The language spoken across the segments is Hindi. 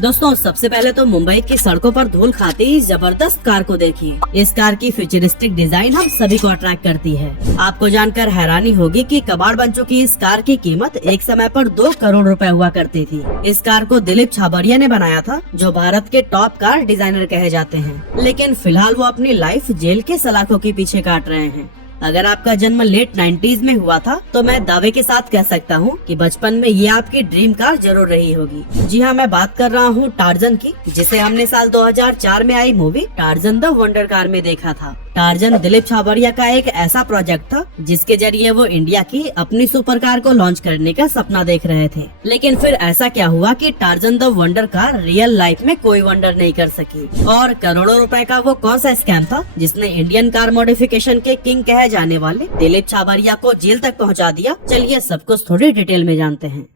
दोस्तों सबसे पहले तो मुंबई की सड़कों पर धूल खाती इस जबरदस्त कार को देखिए। इस कार की फ्यूचरिस्टिक डिजाइन हम सभी को अट्रैक्ट करती है। आपको जानकर हैरानी होगी कि कबाड़ बन चुकी इस कार की कीमत एक समय पर 2 करोड़ रुपए हुआ करती थी। इस कार को दिलीप छाबड़िया ने बनाया था, जो भारत के टॉप कार डिजाइनर कहे जाते हैं। लेकिन फिलहाल वो अपनी लाइफ जेल के सलाखों के पीछे काट रहे हैं। अगर आपका जन्म लेट 90s में हुआ था तो मैं दावे के साथ कह सकता हूँ कि बचपन में ये आपकी ड्रीम कार जरूर रही होगी। जी हाँ, मैं बात कर रहा हूँ टार्जन की, जिसे हमने साल 2004 में आई movie Tarzan the Wonder Car में देखा था। टार्जन दिलीप छाबड़िया का एक ऐसा प्रोजेक्ट था जिसके जरिए वो इंडिया की अपनी सुपर कार को लॉन्च करने का सपना देख रहे थे। लेकिन फिर ऐसा क्या हुआ कि torsion the Wonder car real life में कोई वंडर नहीं कर सकी, और करोड़ों रुपए का वो कौन सा स्कैम था जिसने इंडियन कार मॉडिफिकेशन के किंग कहे जाने वाले दिलीप छाबड़िया को जेल तक पहुंचा दिया। चलिए सब कुछ थोड़ी डिटेल में जानते हैं।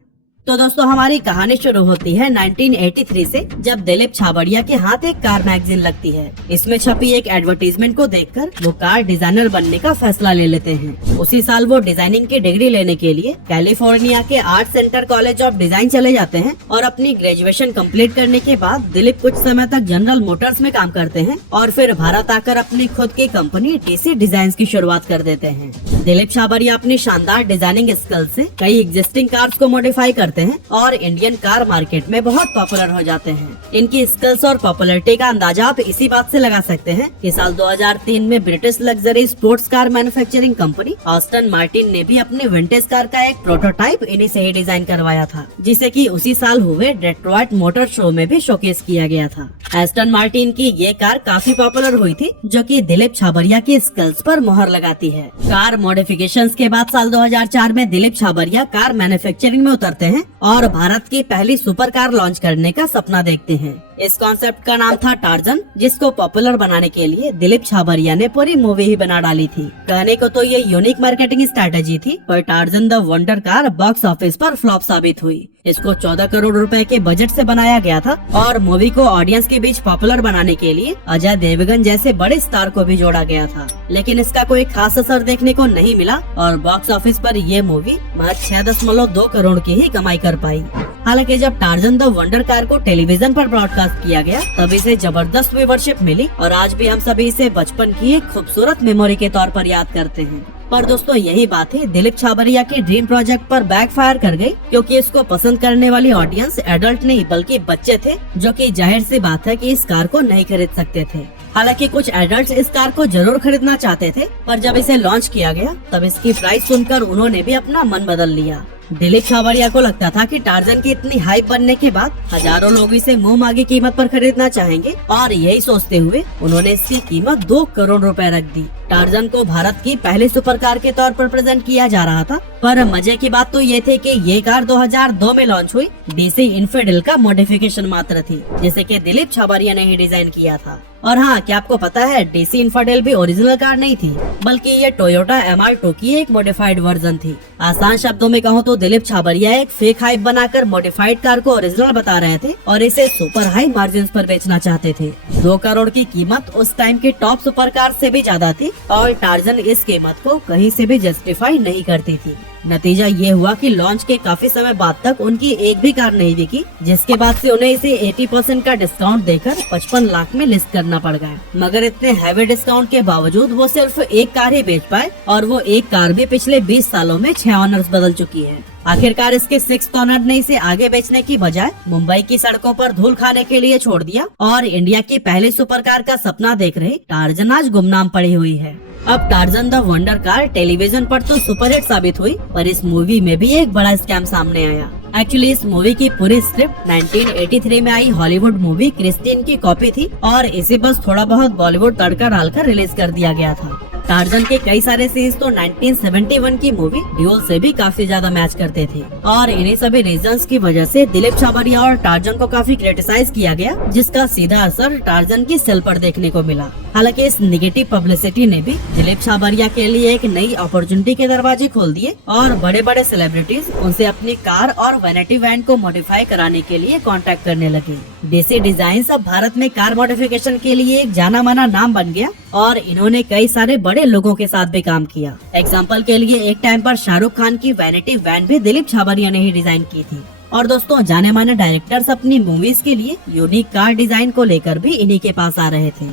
तो दोस्तों हमारी कहानी शुरू होती है 1983 से, जब दिलीप छाबड़िया के हाथ एक कार मैगजीन लगती है। इसमें छपी एक एडवर्टीजमेंट को देखकर वो कार डिजाइनर बनने का फैसला ले लेते हैं। उसी साल वो डिजाइनिंग की डिग्री लेने के लिए कैलिफोर्निया के art centre college of design चले जाते हैं, और अपनी ग्रेजुएशन कंप्लीट करने के बाद दिलीप कुछ समय तक जनरल मोटर्स में काम करते हैं और फिर भारत आकर अपनी खुद की कंपनी डीसी डिजाइन की शुरुआत कर देते हैं। दिलीप छाबड़िया अपनी शानदार डिजाइनिंग स्किल से कई एग्जिस्टिंग कार्स को मॉडिफाई करते हैं और इंडियन कार मार्केट में बहुत पॉपुलर हो जाते हैं। इनकी स्किल्स और पॉपुलैरिटी का अंदाजा आप इसी बात से लगा सकते हैं कि साल 2003 में British luxury sports car manufacturing company Austin Martin ने भी अपनी विंटेज कार का एक प्रोटोटाइप इन्हीं से ही डिजाइन करवाया था, जिसे कि उसी साल हुए डेट्रॉइट मोटर शो में भी शोकेस किया गया था। एस्टन मार्टिन की ये कार काफी पॉपुलर हुई थी, जो कि दिलीप छाबड़िया की स्किल्स पर मोहर लगाती है। कार मॉडिफिकेशंस के बाद साल 2004 में दिलीप छाबड़िया कार मैन्युफैक्चरिंग में उतरते हैं और भारत की पहली सुपर कार लॉन्च करने का सपना देखते हैं। इस कॉन्सेप्ट का नाम था टार्जन, जिसको पॉपुलर बनाने के लिए दिलीप छाबड़िया ने पूरी मूवी ही बना डाली थी। कहने को तो ये यूनिक मार्केटिंग स्ट्रैटेजी थी, पर torsion the Wonder car box office पर फ्लॉप साबित हुई। इसको 14 करोड़ रुपए के बजट से बनाया गया था और मूवी को ऑडियंस के बीच पॉपुलर बनाने के लिए अजय देवगन जैसे बड़े स्टार को भी जोड़ा गया था। लेकिन इसका कोई खास असर देखने को नहीं मिला और बॉक्स ऑफिस पर ये मूवी महज 6.2 करोड़ की ही कमाई कर पाई। हालांकि जब टार्जन द वंडर कार को टेलीविजन पर ब्रॉडकास्ट किया गया तब इसे जबरदस्त व्यूवरशिप मिली और आज भी हम सभी इसे बचपन की एक खूबसूरत मेमोरी के तौर पर याद करते हैं। पर दोस्तों यही बात है दिलीप छाबड़िया के ड्रीम प्रोजेक्ट पर बैकफायर कर गई, क्योंकि इसको पसंद करने वाली ऑडियंस एडल्ट नहीं बल्कि बच्चे थे, जो कि जाहिर सी बात है कि इस कार को नहीं खरीद सकते थे। हालांकि कुछ एडल्ट्स इस कार को जरूर खरीदना चाहते थे, पर जब इसे लॉन्च किया गया तब इसकी प्राइस सुनकर उन्होंने भी अपना मन बदल लिया। दिलीप छाबड़िया को लगता था कि टार्जन की इतनी हाइप बनने के बाद हजारों लोग इसे मुंह मांगी कीमत पर खरीदना चाहेंगे, और यही सोचते हुए उन्होंने इसकी कीमत 2 करोड़ रुपए रख दी। टार्जन को भारत की पहली सुपर कार के तौर पर प्रेजेंट किया जा रहा था, पर मजे की बात तो ये थी कि ये कार 2002 में लॉन्च हुई डीसी इन्फिडेल का मॉडिफिकेशन मात्र थी, जिसे कि दिलीप छाबड़िया ने ही डिजाइन किया था। और हाँ, क्या आपको पता है डीसी इन्फिडेल भी ओरिजिनल कार नहीं थी, बल्कि ये टोयोटा MR2 की एक मॉडिफाइड वर्जन थी। आसान शब्दों में कहूँ तो दिलीप छाबड़िया एक फेक हाइप बनाकर मॉडिफाइड कार को ओरिजिनल बता रहे थे और इसे सुपर हाई मार्जिन पर बेचना चाहते थे। 2 करोड़ की कीमत उस टाइम की टॉप सुपर कार से भी ज्यादा थी और टार्जन इस कीमत को कहीं से भी जस्टिफाई नहीं करती थी। नतीजा ये हुआ कि लॉन्च के काफी समय बाद तक उनकी एक भी कार नहीं बिकी, जिसके बाद से उन्हें इसे 80% का डिस्काउंट देकर 55 लाख में लिस्ट करना पड़ गया। मगर इतने हैवी डिस्काउंट के बावजूद वो सिर्फ एक कार ही बेच पाए, और वो एक कार भी पिछले 20 सालों में 6 ऑनर्स बदल चुकी है। आखिरकार इसके 6th ऑनर ने इसे आगे बेचने की बजाय मुंबई की सड़कों पर धूल खाने के लिए छोड़ दिया, और इंडिया की पहली सुपर कार का सपना देख रही टार्जन आज गुमनाम पड़ी हुई है। अब torsion the Wonder car television पर तो सुपरहिट साबित हुई, पर इस मूवी में भी एक बड़ा स्कैम सामने आया। एक्चुअली इस मूवी की पूरी स्क्रिप्ट 1983 में आई हॉलीवुड मूवी क्रिस्टीन की कॉपी थी, और इसे बस थोड़ा बहुत बॉलीवुड तड़का डालकर रिलीज कर दिया गया था। टार्जन के कई सारे सीन्स तो 1971 की मूवी ड्यूल से भी काफी ज्यादा मैच करते थे, और इन्हीं सभी रीजंस की वजह से दिलीप छाबड़िया और टार्जन को काफी क्रिटिसाइज किया गया, जिसका सीधा असर टार्जन की सेल पर देखने को मिला। हालांकि इस नेगेटिव पब्लिसिटी ने भी दिलीप छाबड़िया के लिए एक नई अपॉर्चुनिटी के दरवाजे खोल दिए, और बड़े बड़े सेलिब्रिटीज उनसे अपनी कार और वैनिटी वैन को मॉडिफाई कराने के लिए कांटेक्ट करने लगे। डीसी डिजाइन अब भारत में कार मॉडिफिकेशन के लिए एक जाना माना नाम बन गया, और इन्होंने कई सारे बड़े लोगों के साथ भी काम किया। एग्जाम्पल के लिए एक टाइम पर शाहरुख खान की वैनिटी वैन भी दिलीप छाबड़िया ने ही डिजाइन की थी। और दोस्तों जाने माने डायरेक्टर्स अपनी मूवीज के लिए यूनिक कार डिजाइन को लेकर भी इन्हीं के पास आ रहे थे।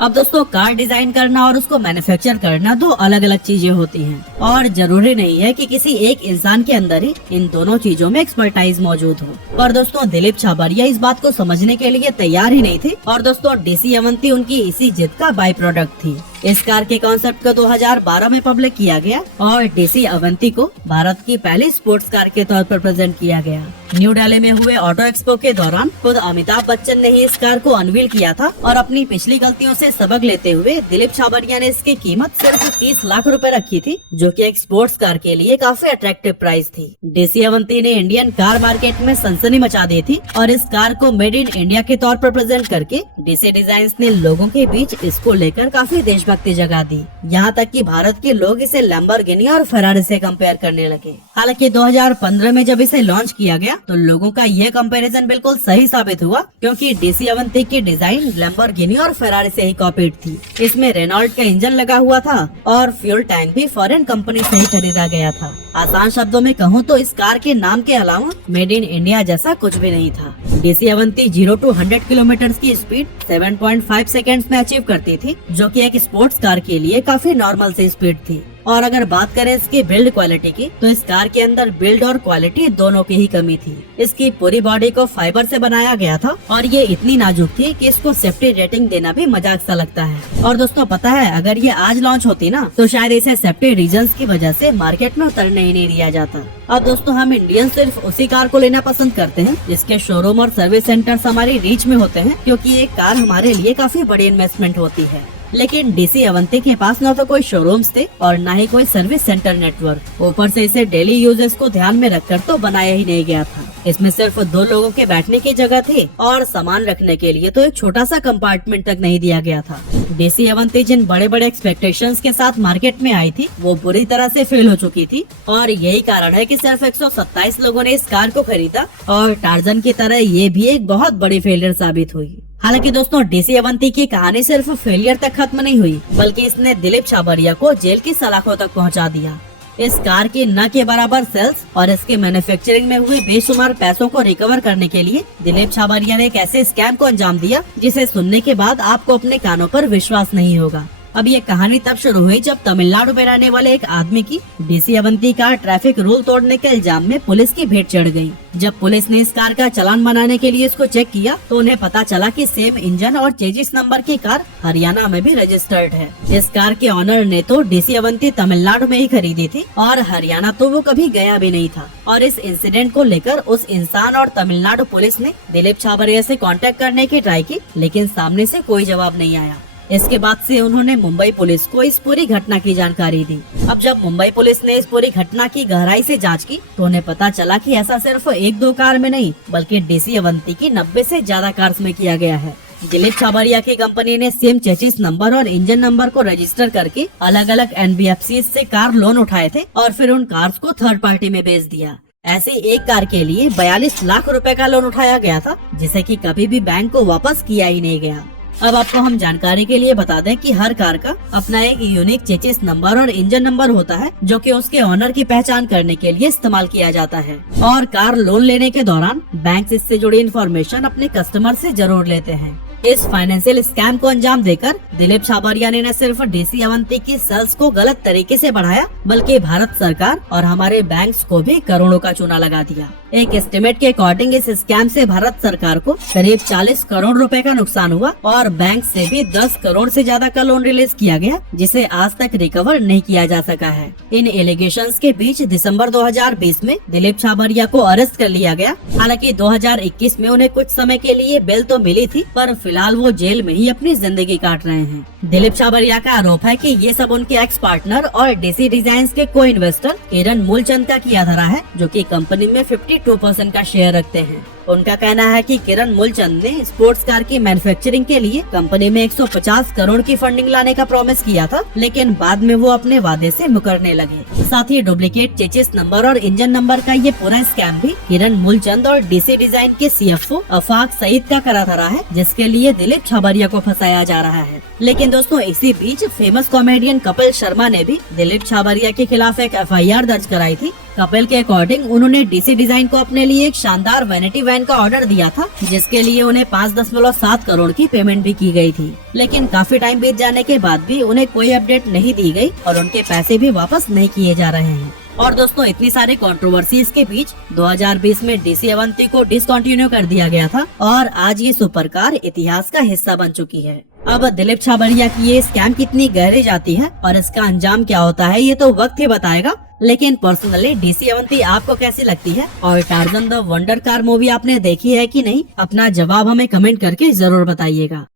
अब दोस्तों कार डिजाइन करना और उसको मैन्युफैक्चर करना दो अलग अलग चीजें होती हैं और जरूरी नहीं है कि किसी एक इंसान के अंदर ही इन दोनों चीजों में एक्सपर्टाइज मौजूद हो। पर दोस्तों दिलीप छाबरिया इस बात को समझने के लिए तैयार ही नहीं थे और दोस्तों डीसी अवंती उनकी इसी जिद का बाई प्रोडक्ट थी। इस कार के कॉन्सेप्ट को 2012 में पब्लिक किया गया और डीसी अवंती को भारत की पहली स्पोर्ट्स कार के तौर पर प्रेजेंट किया गया। न्यू दिल्ली में हुए ऑटो एक्सपो के दौरान खुद अमिताभ बच्चन ने ही इस कार को अनवील किया था और अपनी पिछली गलतियों से सबक लेते हुए दिलीप छाबरिया ने इसकी कीमत सिर्फ 30 लाख रुपए रखी थी, जो कि एक स्पोर्ट्स कार के लिए काफी अट्रैक्टिव प्राइस थी। डीसी अवंती ने इंडियन कार मार्केट में सनसनी मचा दी थी और इस कार को मेड इन इंडिया के तौर पर प्रेजेंट करके डीसी डिजाइन्स ने लोगों के बीच इसको लेकर काफी देशभक्ति जगा दी। यहाँ तक कि भारत के लोग इसे लैम्बोर्गिनी और फेरारी से कंपेयर करने लगे। हालांकि 2015 में जब इसे लॉन्च किया गया तो लोगों का यह कंपैरिजन बिल्कुल सही साबित हुआ, क्योंकि डीसी अवंती की डिजाइन लैम्बोर्गिनी और फेरारी से ही कॉपीड थी। इसमें रेनॉल्ट का इंजन लगा हुआ था और फ्यूल टैंक भी फॉरेन कंपनी से ही खरीदा गया था। आसान शब्दों में कहूँ तो इस कार के नाम के अलावा मेड इन इंडिया जैसा कुछ भी नहीं था। डीसी अवंती 0 to 100 किलोमीटर की स्पीड 7.5 सेकेंड्स में अचीव करती थी, जो कि एक स्पोर्ट्स कार के लिए काफी नॉर्मल सी स्पीड थी। और अगर बात करें इसकी बिल्ड क्वालिटी की, तो इस कार के अंदर बिल्ड और क्वालिटी दोनों की ही कमी थी। इसकी पूरी बॉडी को फाइबर से बनाया गया था और ये इतनी नाजुक थी कि इसको सेफ्टी रेटिंग देना भी मजाक सा लगता है। और दोस्तों पता है, अगर ये आज लॉन्च होती ना तो शायद इसे सेफ्टी रीजंस की वजह से मार्केट में उतरने ही नहीं दिया जाता। अब दोस्तों हम इंडियन सिर्फ उसी कार को लेना पसंद करते हैं जिसके शोरूम और सर्विस सेंटर्स हमारी रीच में होते हैं, क्योंकि एक कार हमारे लिए काफी बड़ी इन्वेस्टमेंट होती है। लेकिन डीसी अवंती के पास न तो कोई शोरूम्स थे और न ही कोई सर्विस सेंटर नेटवर्क। ऊपर से इसे डेली यूजेस को ध्यान में रखकर तो बनाया ही नहीं गया था। इसमें सिर्फ 2 लोगों के बैठने की जगह थी और सामान रखने के लिए तो एक छोटा सा कंपार्टमेंट तक नहीं दिया गया था। डीसी अवंती जिन बड़े बड़े एक्सपेक्टेशंस के साथ मार्केट में आई थी वो बुरी तरह से फेल हो चुकी थी और यही कारण है कि सिर्फ 127 लोगों ने इस कार को खरीदा और टार्जन की तरह ये भी एक बहुत बड़ी फेलियर साबित हुई। हालांकि दोस्तों डीसी अवंती की कहानी सिर्फ फेलियर तक खत्म नहीं हुई, बल्कि इसने दिलीप छाबरिया को जेल की सलाखों तक पहुंचा दिया। इस कार की न के बराबर सेल्स और इसके मैन्युफैक्चरिंग में हुए बेशुमार पैसों को रिकवर करने के लिए दिलीप छाबरिया ने एक ऐसे स्कैम को अंजाम दिया जिसे सुनने के बाद आपको अपने कानों पर विश्वास नहीं होगा। अब ये कहानी तब शुरू हुई जब तमिलनाडु में रहने वाले एक आदमी की DC Avanti car traffic rule तोड़ने के इल्जाम में पुलिस की भेंट चढ़ गई। जब पुलिस ने इस कार का चालान बनाने के लिए इसको चेक किया तो उन्हें पता चला कि सेम इंजन और चेजिस नंबर की कार हरियाणा में भी रजिस्टर्ड है। इस कार के ऑनर ने तो डीसी अवंती तमिलनाडु में ही खरीदी थी और हरियाणा तो वो कभी गया भी नहीं था। और इस इंसिडेंट को लेकर उस इंसान और तमिलनाडु पुलिस ने दिलीप छाबरिया से कांटेक्ट करने की ट्राई की, लेकिन सामने से कोई जवाब नहीं आया। इसके बाद से उन्होंने मुंबई पुलिस को इस पूरी घटना की जानकारी दी। अब जब मुंबई पुलिस ने इस पूरी घटना की गहराई से जांच की तो उन्हें पता चला कि ऐसा सिर्फ 1-2 कार में नहीं, बल्कि डीसी अवंती की 90 से ज्यादा कार्स में किया गया है। दिलीप छाबरिया की कंपनी ने सेम चेसिस नंबर और इंजन नंबर को रजिस्टर करके अलग अलग NBFC से कार लोन उठाए थे और फिर उन कार्स को थर्ड पार्टी में बेच दिया। ऐसे एक कार के लिए 42 लाख रुपए का लोन उठाया गया था, जिसे कि कभी भी बैंक को वापस किया ही नहीं गया। अब आपको हम जानकारी के लिए बता दें कि हर कार का अपना एक यूनिक चेसिस नंबर और इंजन नंबर होता है, जो कि उसके ओनर की पहचान करने के लिए इस्तेमाल किया जाता है। और कार लोन लेने के दौरान बैंक इससे जुड़ी इन्फॉर्मेशन अपने कस्टमर से जरूर लेते हैं। इस फाइनेंशियल स्कैम को अंजाम देकर दिलीप छाबरिया ने न सिर्फ डीसी अवंती की सेल्स को गलत तरीके से बढ़ाया, बल्कि भारत सरकार और हमारे बैंक्स को भी करोड़ों का चूना लगा दिया। एक एस्टिमेट के अकॉर्डिंग इस स्कैम से भारत सरकार को करीब 40 करोड़ रुपए का नुकसान हुआ और बैंक से भी 10 करोड़ से ज्यादा का लोन रिलीज किया गया, जिसे आज तक रिकवर नहीं किया जा सका है। इन एलिगेशंस के बीच दिसंबर 2020 में दिलीप छाबरिया को अरेस्ट कर लिया गया। हालांकि 2021 में उन्हें कुछ समय के लिए बेल तो मिली थी, पर फिलहाल वो जेल में ही अपनी जिंदगी काट रहे हैं। दिलीप छाबरिया का आरोप है कि ये सब उनके एक्स पार्टनर और डीसी डिजाइन्स के को इन्वेस्टर किरण मूलचंद का किया धरा है, जो कि कंपनी में 52% का शेयर रखते हैं। उनका कहना है कि किरण मूलचंद ने स्पोर्ट्स कार की मैन्युफैक्चरिंग के लिए कंपनी में 150 करोड़ की फंडिंग लाने का प्रॉमिस किया था, लेकिन बाद में वो अपने वादे से मुकरने लगे। साथ ही डुप्लीकेट चेसिस नंबर और इंजन नंबर का ये पूरा स्कैम भी किरण मूलचंद और डीसी डिजाइन के CFO अफाक सईद का करा धरा है, जिसके लिए दिलीप छाबरिया को फंसाया जा रहा है। लेकिन दोस्तों, इसी बीच फेमस कॉमेडियन कपिल शर्मा ने भी दिलीप छाबरिया के खिलाफ एक FIR दर्ज कराई थी। कपिल के अकॉर्डिंग उन्होंने डीसी डिजाइन को अपने लिए एक शानदार वैनिटी वैन का ऑर्डर दिया था, जिसके लिए उन्हें 5.7 करोड़ की पेमेंट भी की गई थी। लेकिन काफी टाइम बीत जाने के बाद भी उन्हें कोई अपडेट नहीं दी गई और उनके पैसे भी वापस नहीं किए जा रहे हैं। और दोस्तों, इतनी सारी कंट्रोवर्सीज के बीच 2020 में डीसी अवंती को डिसकंटिन्यू कर दिया गया था और आज ये सुपर कार इतिहास का हिस्सा बन चुकी है। अब दिलीप छाबरिया की ये स्कैम कितनी गहरी जाती है और इसका अंजाम क्या होता है, ये तो वक्त ही बताएगा। लेकिन पर्सनली डीसी अवंती आपको कैसी लगती है और Tarzan the Wonder car movie आपने देखी है कि नहीं? अपना जवाब हमें कमेंट करके जरूर बताइएगा।